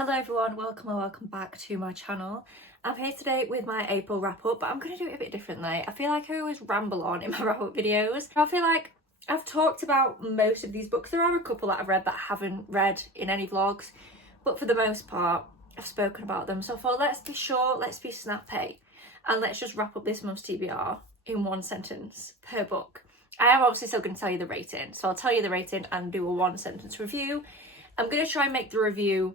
Hello everyone, welcome back to my channel. I'm here today with my April wrap up, but I'm going to do it a bit differently. I feel like I always ramble on in my wrap up videos. I feel like I've talked about most of these books. There are a couple that I've read that I haven't read in any vlogs, but for the most part I've spoken about them. So I thought, let's be short, let's be snappy, and let's just wrap up this month's TBR in one sentence per book. I am obviously still going to tell you the rating, so I'll tell you the rating and do a one sentence review. I'm going to try and make the review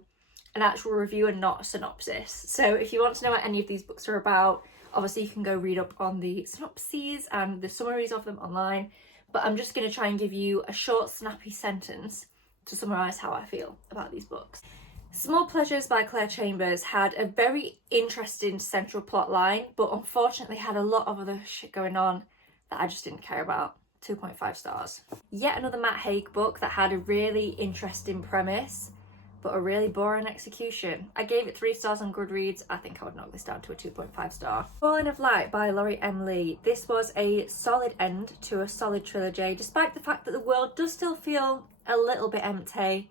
an actual review and not a synopsis. So if you want to know what any of these books are about, obviously you can go read up on the synopses and the summaries of them online, but I'm just going to try and give you a short snappy sentence to summarise how I feel about these books. Small Pleasures by Claire Chambers had a very interesting central plot line, but unfortunately had a lot of other shit going on that I just didn't care about. 2.5 stars. Yet another Matt Haig book that had a really interesting premise but a really boring execution. I gave it 3 stars on Goodreads. I think I would knock this down to a 2.5 star. Falling of Light by Laurie M. Lee. This was a solid end to a solid trilogy, despite the fact that the world does still feel a little bit empty,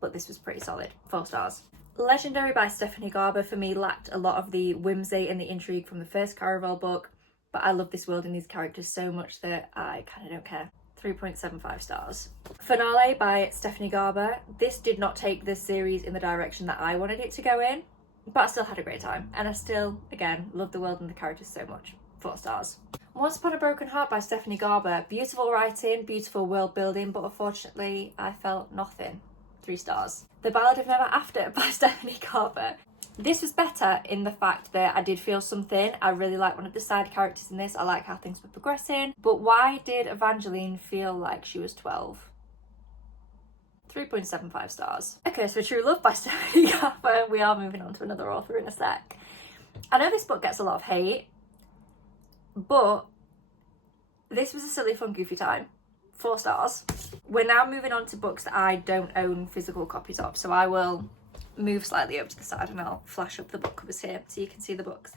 but this was pretty solid. 4 stars. Legendary by Stephanie Garber for me lacked a lot of the whimsy and the intrigue from the first Caraval book, but I love this world and these characters so much that I kind of don't care. 3.75 stars. Finale by Stephanie Garber. This did not take this series in the direction that I wanted it to go in, but I still had a great time, and I still, again, love the world and the characters so much. 4 stars. Once Upon a Broken Heart by Stephanie Garber. Beautiful writing, beautiful world building, but unfortunately I felt nothing. 3 stars. The Ballad of Never After by Stephanie Garber. This was better in the fact that I did feel something. I really like one of the side characters in this. I like how things were progressing. But why did Evangeline feel like she was 12? 3.75 stars. A Curse for True Love by Stephanie Garber. We are moving on to another author in a sec. I know this book gets a lot of hate, but this was a silly, fun, goofy time. 4 stars. We're now moving on to books that I don't own physical copies of, so I will move slightly over to the side and I'll flash up the book covers here so you can see the books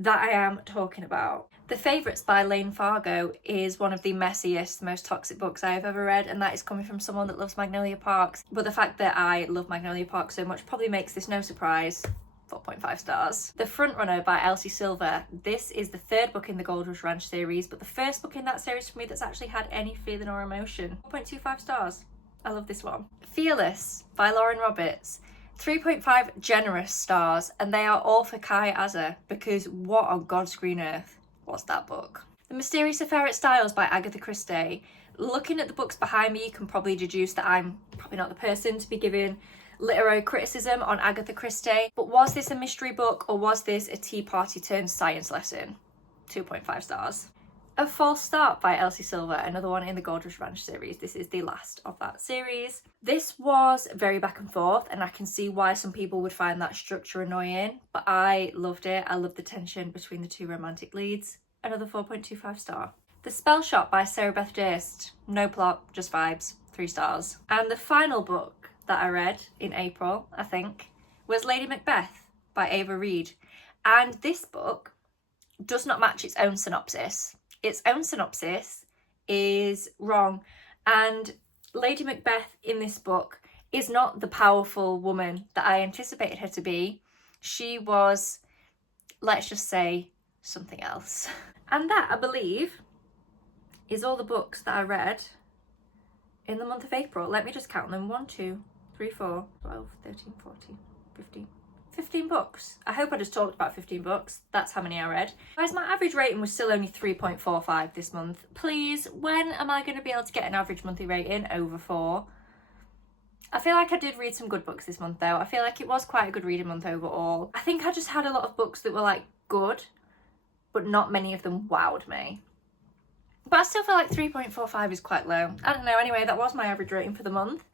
that I am talking about. The Favourites by Lane Fargo is one of the messiest, most toxic books I have ever read, and that is coming from someone that loves Magnolia Parks. But the fact that I love Magnolia Parks so much probably makes this no surprise. 4.5 stars. The Frontrunner by Elsie Silver. This is the 3rd book in the Gold Rush Ranch series, but the first book in that series for me that's actually had any feeling or emotion. 4.25 stars. I love this one. Fearless by Lauren Roberts. 3.5 generous stars, and they are all for Kai Azar, because what on God's green earth was that book? The Mysterious Affair at Styles by Agatha Christie. Looking at the books behind me, you can probably deduce that I'm probably not the person to be giving literary criticism on Agatha Christie, but was this a mystery book or was this a tea party turned science lesson? 2.5 stars. A False Start by Elsie Silver, another one in the Gold Rush Ranch series. This is the last of that series. This was very back and forth, and I can see why some people would find that structure annoying, but I loved it. I loved the tension between the 2 romantic leads. Another 4.25 star. The Spell Shop by Sarah Beth Durst. No plot, just vibes. 3 stars. And the final book that I read in April, I think, was Lady Macbeth by Ava Reid. And this book does not match its own synopsis. Its own synopsis is wrong, and Lady Macbeth in this book is not the powerful woman that I anticipated her to be. She was, let's just say, something else. And that, I believe, is all the books that I read in the month of April. Let me just count them. 1, 2, 3, 4, 12, 13, 14, 15. 15 books. I hope I just talked about 15 books. That's how many I read. Guys, my average rating was still only 3.45 this month. Please, when am I going to be able to get an average monthly rating over 4? I feel like I did read some good books this month though. I feel like it was quite a good reading month overall. I think I just had a lot of books that were like good, but not many of them wowed me. But I still feel like 3.45 is quite low. I don't know, anyway, that was my average rating for the month.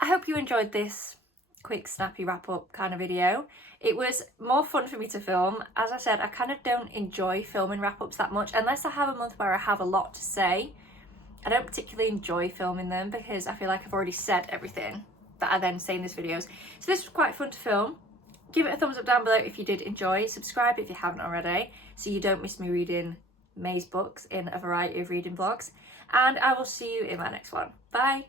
I hope you enjoyed this quick snappy wrap up kind of video. It was more fun for me to film. As I said, I kind of don't enjoy filming wrap ups that much unless I have a month where I have a lot to say. I don't particularly enjoy filming them because I feel like I've already said everything that I then say in these videos. So this was quite fun to film. Give it a thumbs up down below if you did enjoy. Subscribe if you haven't already so you don't miss me reading May's books in a variety of reading vlogs. And I will see you in my next one. Bye!